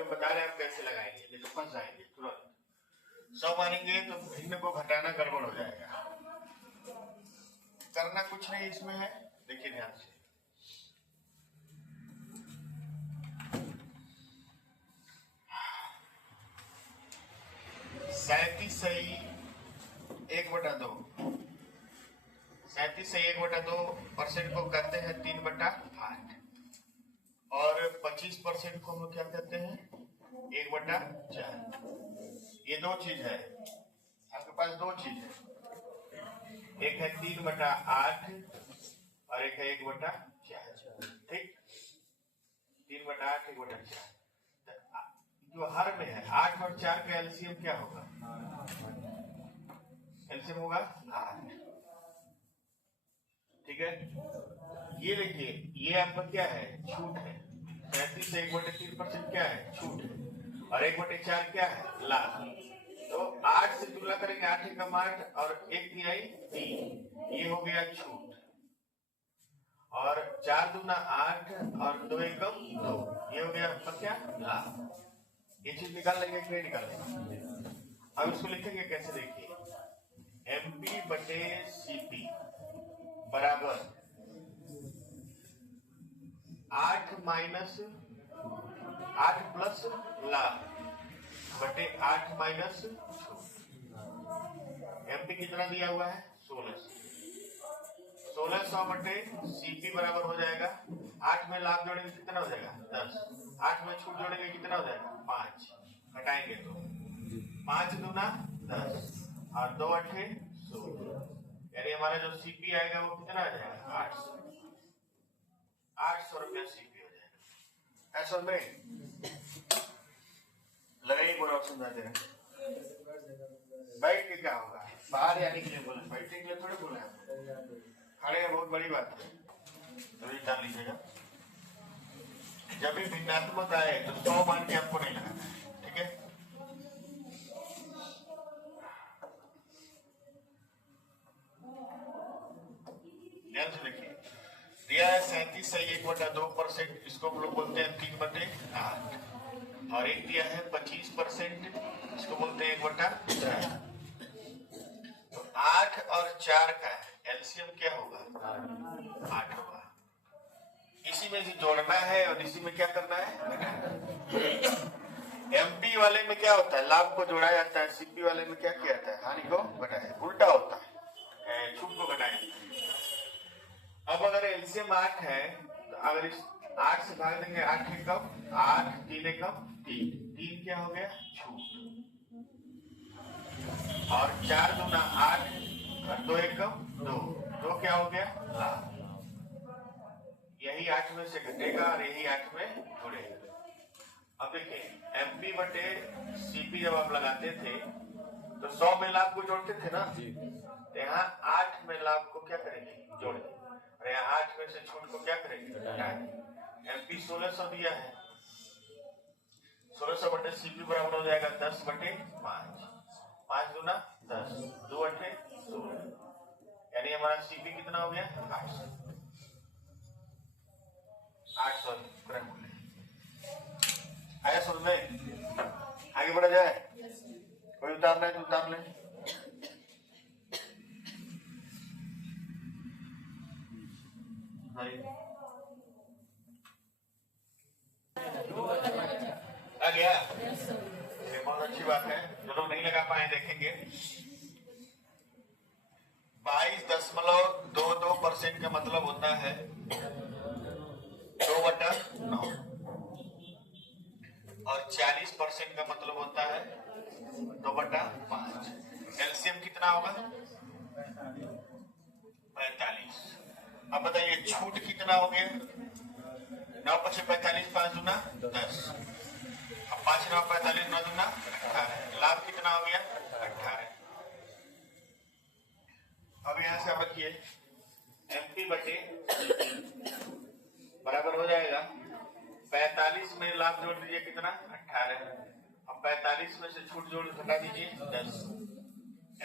में बता रहे हैं आप कैसे लगाएंगे, नहीं तो फंस जाएंगे तुरंत। 100 मानेंगे तो भिन्न को घटाना गड़बड़ हो जाएगा। करना कुछ नहीं इसमें है, देखिए ध्यान से। सैंतीस सही 1/2, 37/2% को कहते हैं 3/8 और 25% को हम क्या कहते हैं 1/4। ये दो चीज है आपके पास, दो चीज है, एक है 3/8 और एक है 1/4। ठीक, 3/8 1/4 जो हर में है। 8 और 4 का एलसीएम क्या होगा? एलसीएम होगा 8। ठीक है, ये देखिए ये आपका क्या है, छूट है। 37 से 1/3% क्या है, छूट है, और 1/4 क्या है, लाभ। तो 8 से तुलना करेंगे, 8 एकम 8 और 1 तिहाई 3, ये हो गया छूट। और 4 दूना 8 और 2 एकम 2, ये हो गया आपका क्या, लाभ। ये चीज निकाल लेंगे कि नहीं निकाल लेंगे? अब इसको लिखेंगे कैसे, देखिए MP/CP बराबर 8 प्लस लाभ बटे 8 माइनस MP कितना दिया हुआ है 1600 बटे CP बराबर हो जाएगा 8 में लाभ जोड़ेंगे कितना हो जाएगा 10, 8 में छूट जोड़ेंगे कितना हो जाएगा 5, घटाएंगे तो 5 दूना 10 और 2 8 16, यानी हमारा जो CP आएगा वो कितना आ जाएगा 800 रुपया CP हो जाएगा। ऐसा में लगाइए पूरा ऑप्शन जाते हैं। बैठ के क्या होगा, बाहर आने के लिए बोला, बैठने के लिए थोड़े बोला है, खड़े हैं बहुत बड़ी बात है। तो ये जान लीजिएगा, जब भी भिन्नात्मक आए तो 100 मान के आपको नहीं लगाना है, ठीक है। ध्यान से देखिए, दिया है 37 सही 1/2%, इसको हम लोग बोलते हैं 3/8, और एक दिया है 25%, इसको बोलते हैं 1/4। तो 8 और 4 का एलसीएम क्या होगा 8 होगा। इसी में से जोड़ना है और इसी में क्या करना है। एमपी वाले में क्या होता है, लाभ को जोड़ा जाता है, सीपी वाले में क्या किया जाता है, हानि को घटाया, उल्टा होता है, छूट को घटाया। अब अगर एलसीएम 8 है तो अगर इस 8 से भाग देंगे, 8 एकम 8, 3 एकम 3, 3 क्या हो गया छूट, और 4 दूना 8 और 2 एकम 2, 2 क्या हो गया लाभ। यही 8 में से घटेगा और यही 8 में जुड़ेगा। अब देखिए MP बटे CP जब आप लगाते थे तो 100 में लाभ को जोड़ते थे ना, तो यहाँ 8 में लाभ को क्या करेंगे जोड़ेंगे, और यहाँ 8 में से छूट को क्या करेंगे घटाएंगे। MP 1600 दिया है, 1600 बटे CP बराबर हो जाएगा 10/5, 5 दूना 10, 2 8 16, यानी हमारा CP कितना हो गया 800 ग्राम। आया समझ में, आगे बढ़ा जाए, कोई उतारना है तो उतार ले। आ गया, ये बहुत अच्छी बात है। जो लोग नहीं लगा पाए देखेंगे, 22.22% का मतलब होता है 2/9, और 40% का मतलब होता है 2/5। एलसीएम कितना होगा 45। अब बताइए छूट कितना हो गया, 9 × 45, 5 दूना 10, अब 5 × 9 45, 9 दूना 18, लाभ कितना हो गया 18। अब यहां से आप रखिए MP बटे बराबर हो जाएगा 45 में लाभ जोड़ दीजिए कितना 18, अब 45 में से छूट जोड़ घटा दीजिए 10,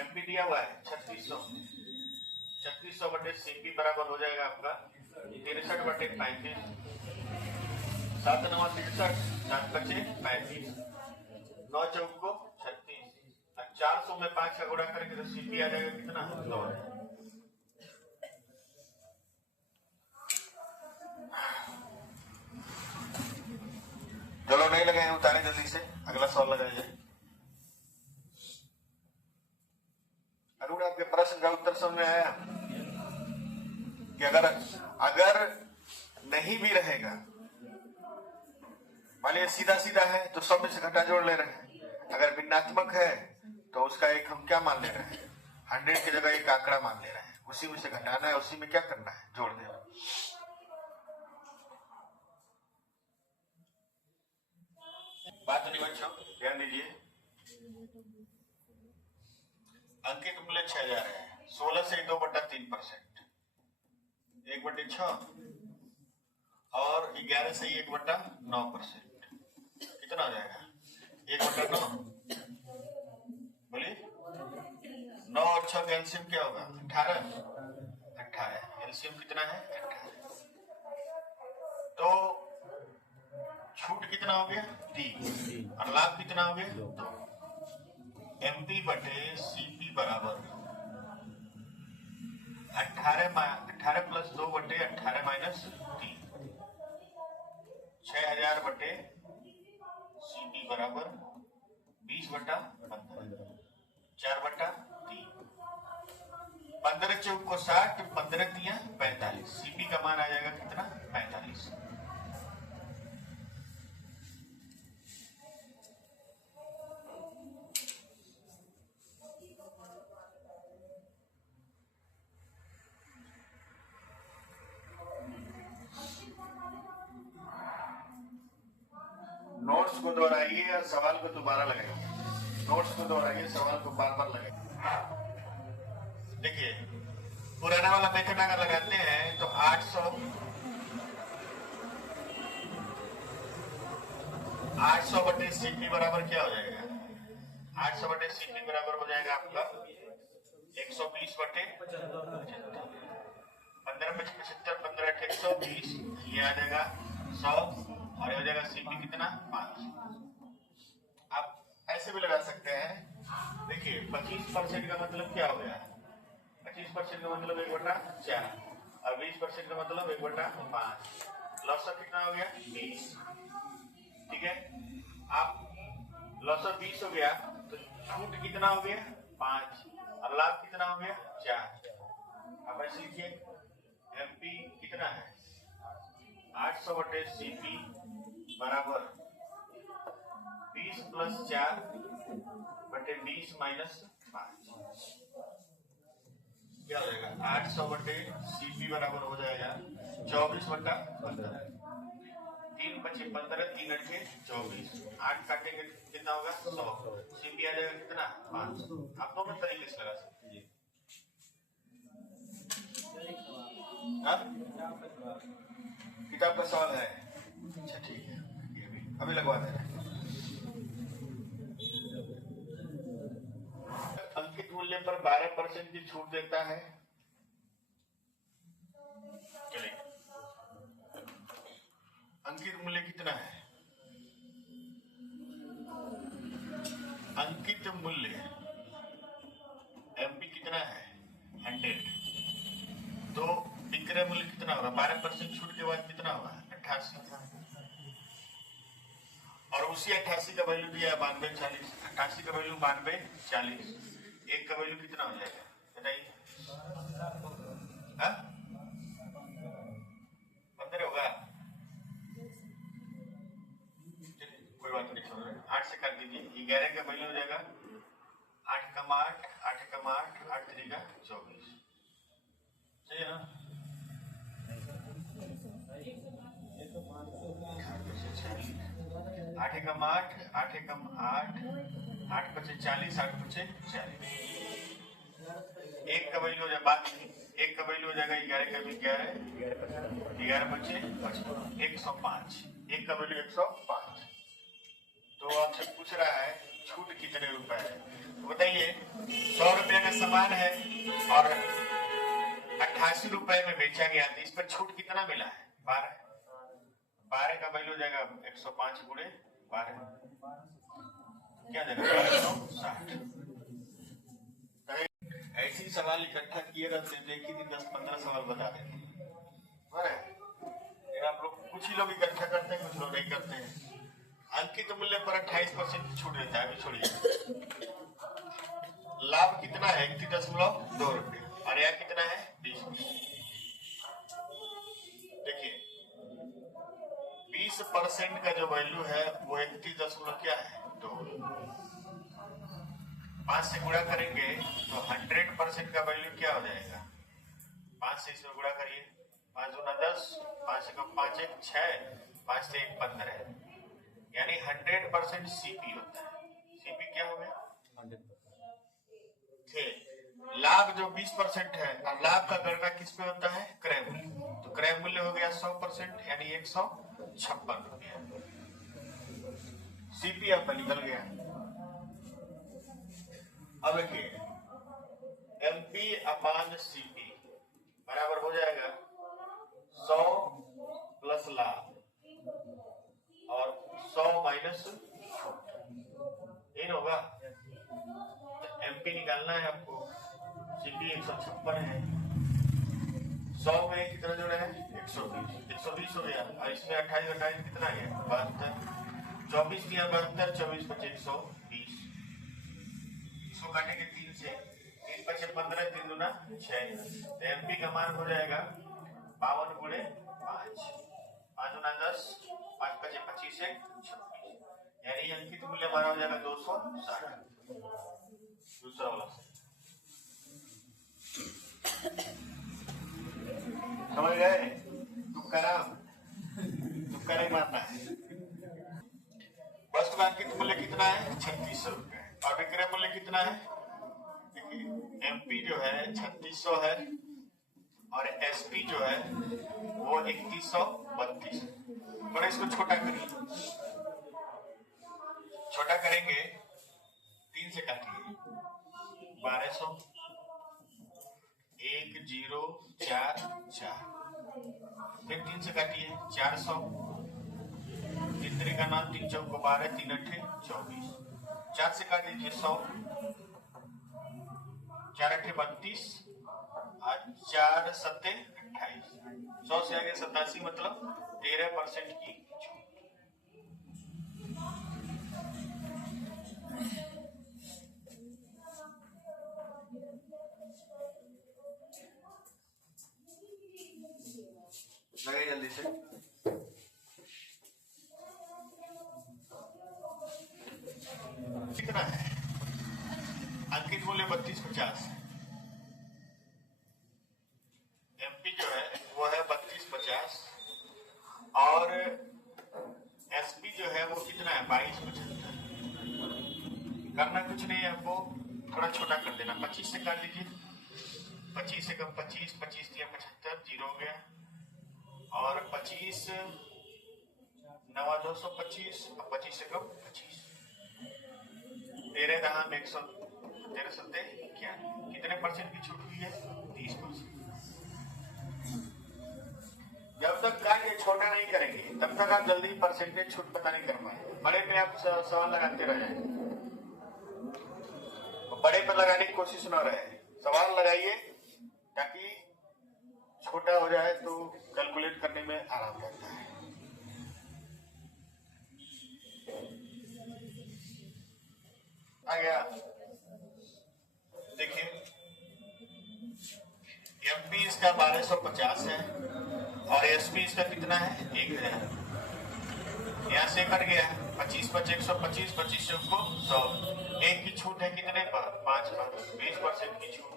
MP दिया हुआ है 3600, 3600 बटे CP बराबर हो जाएगा आपका 63/35, 7 9 63, 7 5 35, 9 चौक को 36, 400 में 5 का गुणा करके तो सीपी आ जाएगा कितना 9। चलो नहीं लगे उतारे जल्दी से, अगला सवाल लगाइए। अरुण आपके प्रश्न का उत्तर समझ में आया कि अगर नहीं भी रहेगा, मान लिया सीधा सीधा है तो सब में से घटा जोड़ ले रहे हैं, अगर भिन्नात्मक है तो उसका एक हम क्या मान ले रहे हैं 100 की जगह एक आंकड़ा मान ले रहे हैं, उसी में से घटाना है, उसी में क्या करना है जोड़ देना। बात नहीं बच्चों ध्यान दीजिए। अंकित मूल्य 6000 है, 16 से 2/3%, 1/6 और 11 से 1/9%, कितना हो जाएगा 1/9। बोलिए 9 और 6 का एलसीएम क्या होगा 18, एलसीएम कितना है 18। तो छूट कितना हो गया 3 और लाभ कितना हो गया 2। एमपी बटे सीपी बराबर 18 प्लस 2 बटे 18 माइनस 3, 6000 बटे सीपी बराबर 20/15, 4/3, 15 चौक को 60, 15 तिया 45, सीपी का मान आ जाएगा कितना 45। नोट्स को दोहराइए और सवाल को दोबारा लगाइए। नोट्स को दोहराइए, सवाल को बार बार लगाइए। देखिए पुराना वाला मेथड अगर लगाते हैं तो 800 बटे सीपी बराबर क्या हो जाएगा 800 बटे सीपी बराबर हो जाएगा आपका 120 बटे 75, 15 × 75, 15 × 120, ये आ जाएगा 100 और ये हो जाएगा सीपी कितना 5। आप ऐसे भी लगा सकते हैं। देखिए 25% का मतलब क्या हो गया 25% का मतलब 1/4 और 20% का मतलब 1/5, लॉस कितना हो गया 20। ठीक है, आप लॉस 20 हो गया तो छूट कितना हो गया 5 और लाभ कितना हो गया 4। अब ऐसे लिखिए एमपी कितना है 800 बटे सीपी बराबर 20 + 4 बटे 20 - 5, क्या हो जाएगा 800 बटे सीपी बराबर हो जाएगा 24/15, 3 × 15, 3 × 24, 8 काटेंगे कितना होगा 100, सीपी आ जाएगा कितना 5। आप दोनों तरीके से लगा सकते हैं। किताब का सवाल है, अच्छा ठीक है, ये भी अभी लगवा दे रहे हैं। अंकित मूल्य पर 12% की छूट देता है। चलिए अंकित मूल्य कितना है अंकित मूल्य एमपी कितना है 100, तो विक्रय मूल्य कितना होगा 12% छूट के बाद कितना होगा 88, और उसी 88 का वैल्यू दिया है 92, 40, 88 का वैल्यू 92, 40, एक का वैल्यू कितना हो जाएगा बताइए 15 होगा। कोई बात नहीं, समझ रहे 8 से कर दीजिए, 11 का वैल्यू हो जाएगा 8 × 8, 8 × 8, 8 × 3 = 24, सही है ना। 8 × 8, 8 × 8, 8 × 5 = 40, 8 × 5 = 40, एक का वैल्यू हो जाएगा, एक का वैल्यू हो जाएगा 11 का 11, 11 × 5 = 55, 105, एक का वैल्यू 105। तो आपसे पूछ रहा है छूट कितने रुपए है, तो बताइए 100 रुपये का सामान है और 88 रुपए में बेचा गया, तो इस पर छूट कितना मिला है 12 का वैल्यू हो जाएगा 105 × 12, क्या देगा 1260। ऐसी सवाल इकट्ठा किए रहते हैं, एक ही दिन 10-15 सवाल बता देते हैं। आप लोग कुछ ही लोग इकट्ठा करते हैं, कुछ लोग नहीं करते हैं। अंकित मूल्य पर 28% की छूट देता है। अभी छोड़िए, लाभ कितना है 31.2 रुपये और यह कितना है 20। देखिए 20% का जो वैल्यू है वो 31 क्या है 2। 5 से गुणा करेंगे तो 100% का वैल्यू क्या हो जाएगा। 5 से इसमें गुणा करिए, 5 दूना 10, 5 से कम 5 1 6, 5 से 1 15, यानी 100% सीपी होता है। सीपी क्या हो गया 100%। लाभ जो 20% है, और लाभ का गणना किस पे होता है क्रय मूल्य, तो क्रय मूल्य हो गया 100% यानी 156 रुपया। सीपी आपका निकल गया। अब देखिए एमपी अपान सीपी बराबर हो जाएगा 100 प्लस लाभ और 100 माइनस इन होगा। तो एमपी निकालना है आपको, सीपी 156 है, 100 में कितना जोड़ा है 120 हो गया, और इसमें 28 कितना है 72, 24 दिया 72, 24 × 5 120। इसको काटेंगे 3 से, 3 × 5 15, 3 दूना 6, तो एमपी का मान हो जाएगा 52 × 5, 5 दूना 10, 5 × 5 25 से 26, यानी अंकित मूल्य हमारा हो जाएगा 260। दूसरा वाला समझ गए, तुक्का नहीं मारना है। वस्तु का अंकित मूल्य कितना है 3600 रुपए और विक्रय मूल्य कितना है, देखिए एमपी जो है 3600 है और एसपी जो है वो 3132। थोड़ा इसको छोटा करिए, छोटा करेंगे 3 से काटिए 1200, 1044, फिर 3 से काटिए 400, 3 का नाम 3 चौक 12, 3 8 24, 4 से काट दीजिए 100, 4 8 32 और 4 7 28, 100 से आगे 87 मतलब 13% की छूट। लगाइए जल्दी से। कितना है अंकित मूल्य 3250, एमपी जो है वो है 3250 और एसपी जो है वो कितना है 2275। करना कुछ नहीं है, आपको थोड़ा छोटा कर देना, 25 से काट दीजिए, 25 से कम 25, 25 दिया 75, 0 हो गया, और 25 9 225 और 25 से कम 25, 13 दहाम 100, 13 सत्ते क्या कितने % की छूट हुई है 30%। जब तक कार्य छोटा नहीं करेंगे तब तक आप जल्दी परसेंटेज छूट पता नहीं कर पाए। बड़े पे आप सवाल लगाते रह जाए, बड़े पर लगाने की कोशिश न रहे, सवाल लगाइए ताकि छोटा हो जाए तो कैलकुलेट करने में आराम लगता है। आ गया, देखिए एमपी इसका 1250 है और एसपी इसका कितना है 1000। यहाँ से कट गया 25 × 125, 25 को 100, एक की छूट है कितने पर 5 पर, 20% की छूट।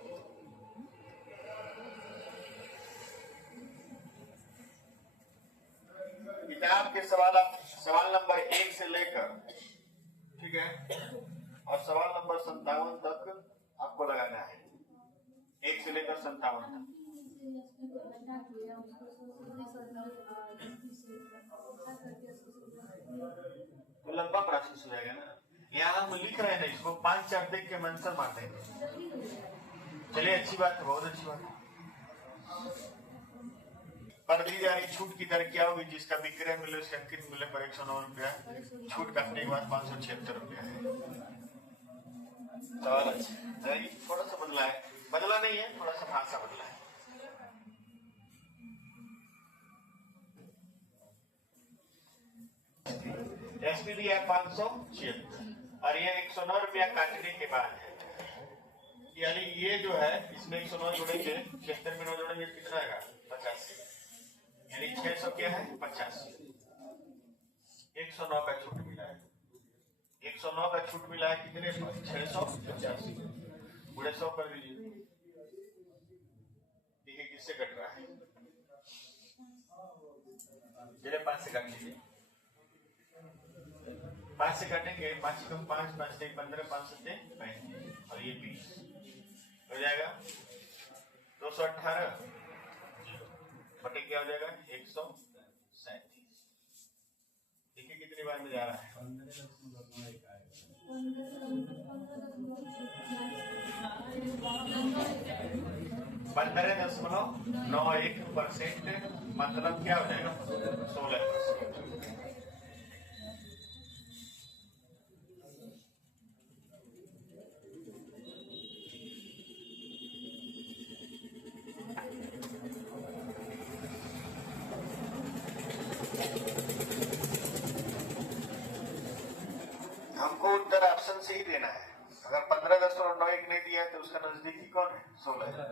किताब के सवाल नंबर 1 से लेकर, ठीक है, और सवाल नंबर 57 तक आपको लगाना है, 1 से लेकर 57 तक। तो लंबा प्रोसेस हो जाएगा ना, यहाँ हम लिख रहे हैं ना, इसको 5-4 देख के आंसर मार देंगे। चलिए अच्छी बात है, बहुत अच्छी बात है। पर दी जा रही छूट की दर क्या होगी? जिसका विक्रय मूल्य से अंकित मूल्य पर 109 रुपया, छूट काटने के बाद 576 रुपया है। सवाल अच्छा, थोड़ा सा बदला है, बदला नहीं है, थोड़ा सा भाषा बदला है। एसपी दिया 576 और ये 109 रुपया काटने के बाद है, यानी ये जो है इसमें 109 जोड़ेंगे, 76 में 9 जोड़ेंगे कितना आएगा? 85, यानी 600 क्या है? 85। 109 का छूट मिला है, 109 का छूट मिला है कितने पर? 685 पूरे 100 कर दीजिए, देखिए किससे कट रहा है। चलिए 5 से काट लीजिए, 5 से काटेंगे, 5 कम 5, 5 से 15, 5 से 35 और ये 20 हो जाएगा 218 बटे क्या हो जाएगा? 137। देखिए कितनी बार में जा रहा है? 15.91%, मतलब क्या हो जाएगा? 16%। हमको उत्तर ऑप्शन से ही देना है। अगर 15.91 नहीं दिया है तो उसका नजदीकी कौन है? 16 है।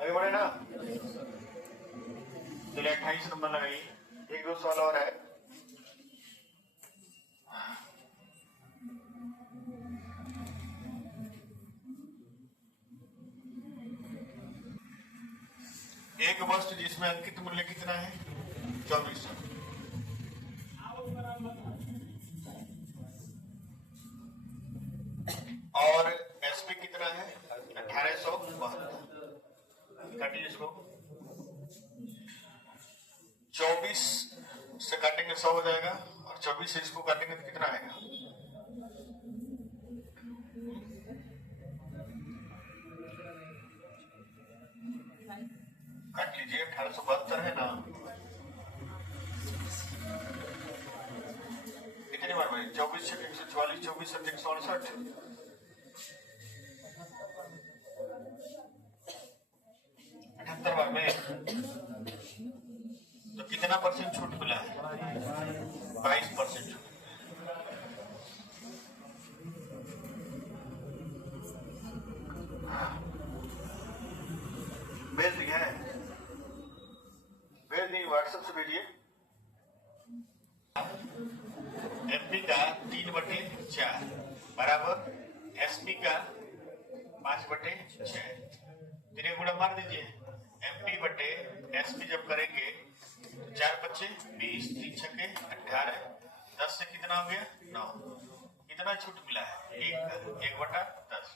आगे बढ़े ना, चलिए 28 नंबर लगाइए। एक दो सवाल और है। एक वस्तु जिसमें अंकित मूल्य कितना है? 24 और एसपी कितना है? 1872। काटिए इसको, 24 से काटेंगे 100 हो जाएगा और 24 से इसको काटेंगे तो कितना आएगा? काट लीजिए, 1872 है ना? कितनी बार भाई? 24 से 144, 24 से 168, 78 बार में। तो कितना % छूट मिला है? 22% छूट। भेज दिया है, भेज दी, व्हाट्सएप से भेजिए। एमपी का 3/4 बराबर एसपी का 5/6, तीन गुणा मार दीजिए। एमपी बटे एसपी जब करेंगे 4 बच्चे 20, 3 छक्के 18, 10 से कितना हो गया? 9। कितना छूट मिला है? 1/10,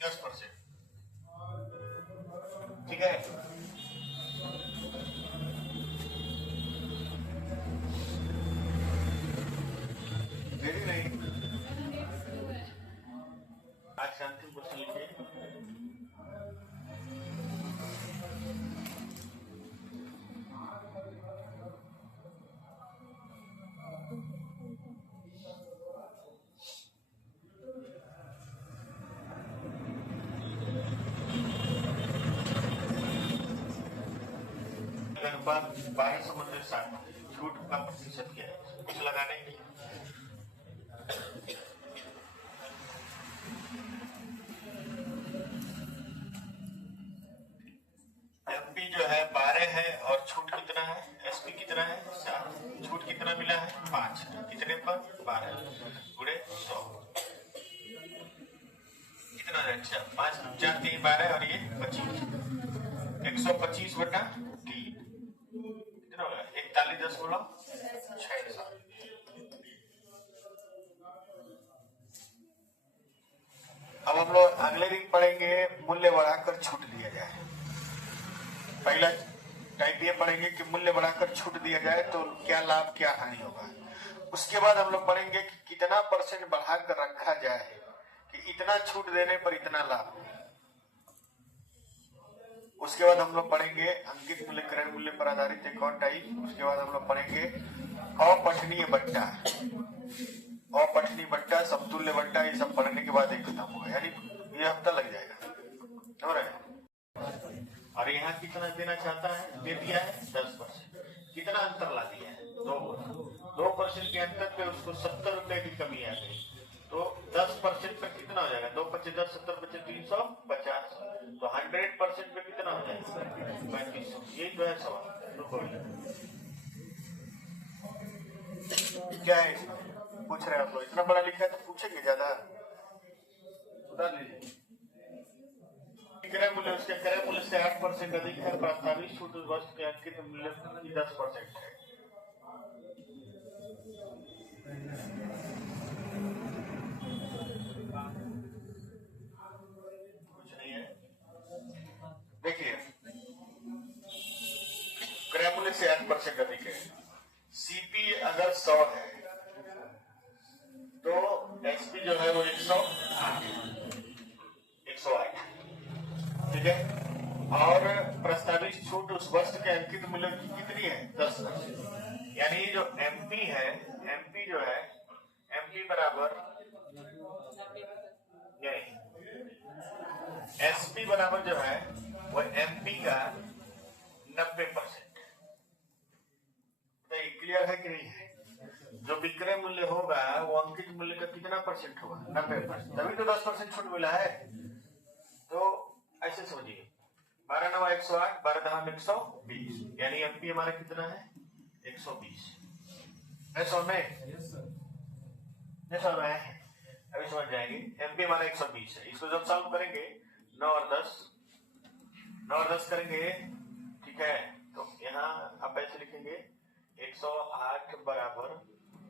10%। ठीक है, मेरी नहीं। आज अंतिम क्वेश्चन लिखिए। अनुपात 12/60, छूट का प्रतिशत क्या है? कुछ लगाने की एमपी जो है 12 है और छूट कितना है? एसपी कितना है? 7। छूट कितना मिला है? 5। कितने पर? 12 गुणे 100 कितना है? 5 4 3 12 और ये 25, 125/3 कितना होगा? 41.6। अब हम लोग अगले दिन पढ़ेंगे मूल्य बढ़ाकर छूट दिया जाए। पहला टाइप ये पढ़ेंगे कि मूल्य बढ़ाकर छूट दिया जाए तो क्या लाभ क्या हानि होगा। उसके बाद हम लोग पढ़ेंगे कि कितना % बढ़ाकर रखा जाए कि इतना छूट देने पर इतना लाभ। उसके बाद हम लोग पढ़ेंगे अंकित मूल्य क्रय मूल्य पर आधारित एक और टाइप। उसके बाद हम लोग पढ़ेंगे अपठनीय बट्टा, अपठनीय बट्टा, समतुल्य बट्टा। ये सब पढ़ने के बाद एक खत्म होगा, यानी ये हफ्ता लग जाएगा। हो रहा है। और यहाँ कितना देना चाहता है, दे दिया है 10%। कितना अंतर ला दिया है, 2% के अंतर पे उसको 70 रुपए की कमी आ गई। तो 10% पे कितना हो जाएगा, 2 × 10 70 × 350। तो 100% पे कितना हो जाएगा, 3500। ये जो है सवाल क्या है इसमें पूछ रहे हैं आप लोग। इतना बड़ा लिखा है तो पूछेंगे ज्यादा, सुधार लीजिए। क्रय मूल्य, उसके क्रय मूल्य से 8% अधिक है। प्रस्तावित छूट उस वस्तु के अंकित मूल्य की 10% है। कुछ नहीं है। देखिए क्रय मूल्य से 8% अधिक है। सीपी अगर 100 है तो एसपी जो है वो 108, ठीक है। और प्रस्तावित छूट उस वस्तु के अंकित मूल्य की कितनी है, 10%। यानी जो एमपी है, एमपी जो है, एमपी बराबर एसपी बराबर जो है वो एमपी का 90%। तो ये क्लियर है कि नहीं है। जो विक्रय मूल्य होगा वो अंकित मूल्य का कितना परसेंट होगा, 90%। तभी तो 10% छूट मिला है। तो ऐसे समझिए 12 × 9 = 108, 12 × 120, यानी एमपी हमारा कितना है, 120 है। समझ में अभी समझ जाएंगे। एमपी हमारा 120 है। इसको जब सॉल्व करेंगे 9 और 10 करेंगे, ठीक है। तो यहाँ आप ऐसे लिखेंगे 108 बराबर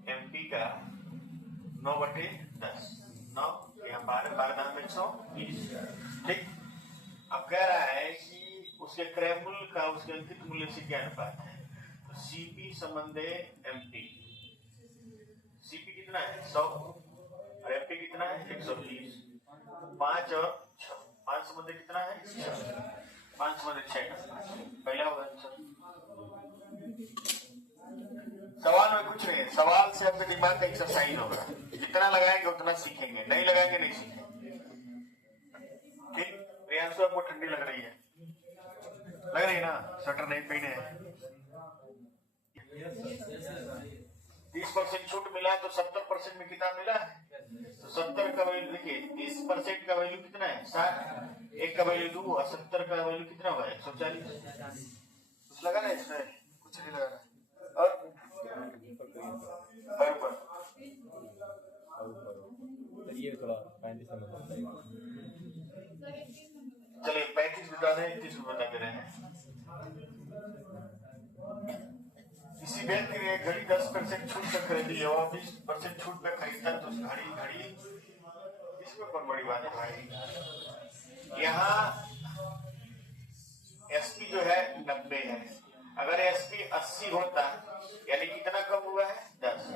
एमपी का 9/10, 9 यहाँ 12 × 120, ठीक। अब कह रहा है कि उसके क्रय मूल्य का उसके अंकित मूल्य से क्या अनुपात है। तो सीपी संबंधे एमपी, सीपी कितना है 100 और एमपी कितना है 120। 5 और 6, 5 संबंधे कितना है 6, 5 संबंधे 6 पहला होगा आंसर। सवाल में कुछ नहीं है, सवाल से आपका दिमाग का एक्सरसाइज होगा। जितना लगाएंगे उतना सीखेंगे, नहीं लगाएंगे नहीं सीखेंगे, ठीक। प्रियांशु आपको ठंडी लग रही है, लग रही है ना, स्वेटर नहीं पहने हैं। 30% छूट मिला है तो 70% में कितना मिला है, तो 70 का वैल्यू देखिए, 30% का वैल्यू कितना है 60, 1 का वैल्यू 2 और 70 का वैल्यू कितना होगा 140। कुछ लगा ना इसमें, कुछ नहीं लगा। और ये थोड़ा 35 में बताइए। चलिए 35 बता दें, 30 बता दे रहे हैं। किसी व्यक्ति ने घड़ी 10% छूट पर खरीदी है और 20% छूट पर खरीदा तो उस घड़ी इसमें कौन बड़ी बात है भाई। यहाँ एसपी जो है 90 है। अगर एसपी 80 होता यानी कितना कम हुआ है 10,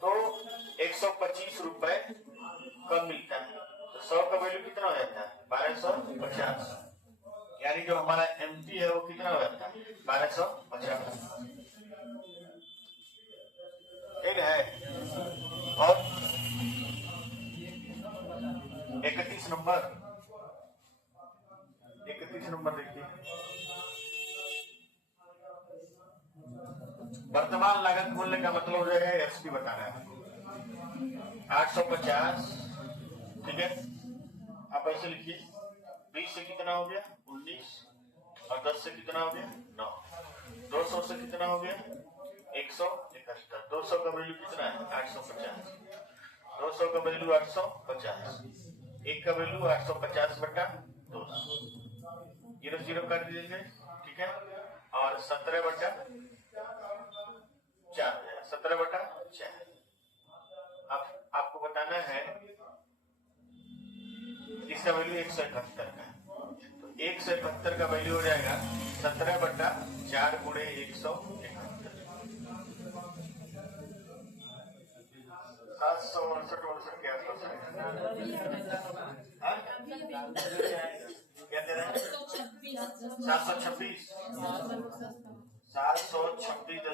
तो 125 रुपए कम मिलता है। तो 100 का वैल्यू कितना हो जाता है 1250, यानी जो हमारा एमपी है वो कितना हो जाता है 1250, ठीक है। और 31 नंबर देखिए, वर्तमान लागत मूल्य का मतलब जो है एसपी बताना है 850, ठीक है। आप ऐसे लिखिए 20 से कितना हो गया 19 और 10 से कितना हो गया 9, 200 से कितना हो गया 171। 200 का वैल्यू कितना है 850, 200 का वैल्यू 850, 1 का वैल्यू 850/200, 0 कर दीजिए, ठीक है। और 17/4 17/4। अब आपको बताना है इसका वैल्यू 171 का, तो 171 का वैल्यू हो जाएगा 17/4 गुणे 171, 768 के आसपास क्या दे रहे हैं 726 726.5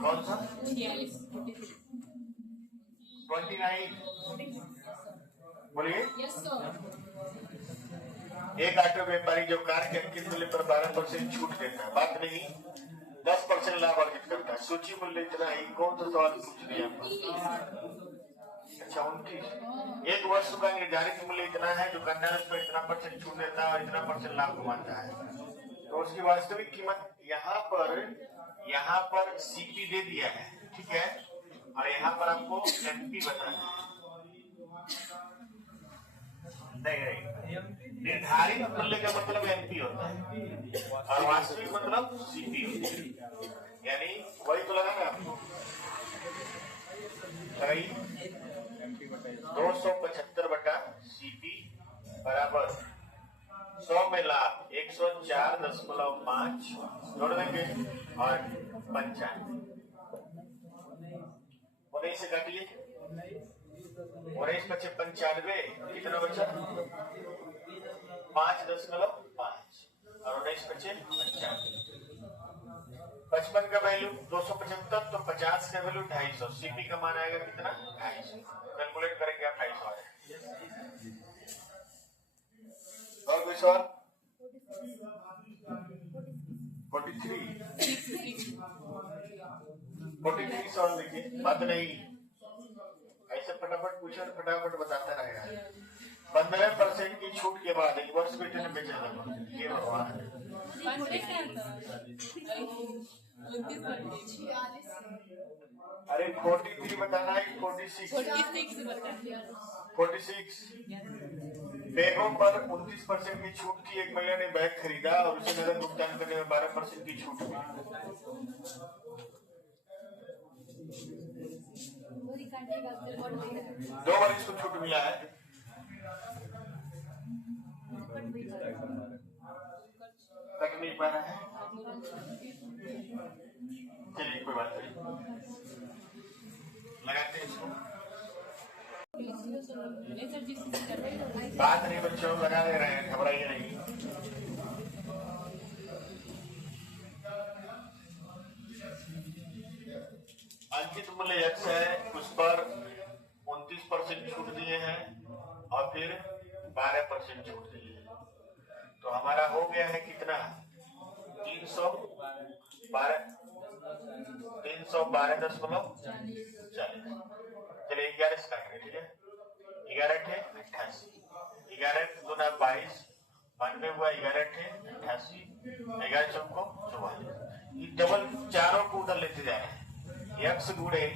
कौन सा 29 बोलिए। एक ऑटो व्यापारी जो कार के अंकित मूल्य पर 12% छूट देता है, बात नहीं 10% लाभ अर्जित करता है। सूची मूल्य इतना ही, कौन सा सवाल पूछ दिया? अच्छा 29। एक वस्तु का निर्धारित मूल्य इतना है, दुकानदार उस पर इतना % छूट देता है और इतना % लाभ कमाता है, तो उसकी वास्तविक कीमत यहाँ पर सीपी दे दिया है, ठीक है, और यहाँ पर आपको एमपी बताना है। नहीं, निर्धारित मूल्य का मतलब एमपी होता है और वास्तविक मतलब सीपी होता है, यानी वही तो लगा ना आपको 275 बटा सीपी बराबर 100 में लाभ 104.5 जोड़ देंगे और 95 19 से काटिए, 19 बचे 95, कितना बचा 5.5 और 19 बचे 95। 55 का वैल्यू 275, तो 50 का वैल्यू 250, सीपी का मान आएगा कितना 250, कैलकुलेट करेंगे आप 250 आएगा। और कोई सवाल? 43 सवाल देखिए, बात नहीं ऐसे फटाफट पूछो, फटाफट बताता रहेगा। 15% की छूट के बाद एक वर्ष बेटे ने बेचा था, ये भगवान है। अरे 43 बताना है, 46 बैगों पर 29% की छूट थी। एक महिला ने बैग खरीदा और उसे नगद भुगतान करने में 12% की छूट मिली। 2 बार इसको छूट मिला है। कट नहीं पा रहा है, चलिए कोई बात नहीं, लगाते हैं इसको। बात नहीं बच्चों, लगा दे रहे हैं, घबराइए नहीं। अंकित मूल्य x है, उस पर 29% छूट दिए हैं और फिर 12% छूट दिए हैं, तो हमारा हो गया है कितना 312.40। चलिए 11 से काट रहे, ठीक है, 11 × 88, 11 दूना 22, 92 हुआ, 11 × 88, 11 चौको 44। ये डबल चारों को उधर लेते जा रहे हैं। x गुणे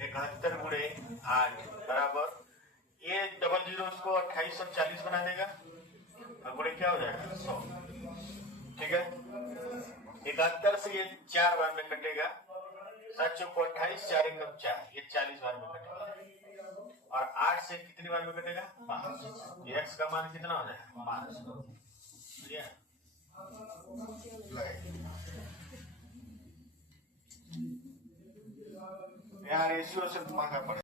71 गुणे 8 बराबर, ये डबल जीरो उसको 28 और 40 बना देगा और गुणे क्या हो जाएगा 100, ठीक है। 71 से ये 4 बार में कटेगा, 7 चौको 28, 4 एकम 4, ये 40 बार में कटेगा और 8 से कितनी बार में कटेगा 5। ये x का मान कितना हो जाएगा 5, ठीक है। यार रेशियो से दिमाग पड़े।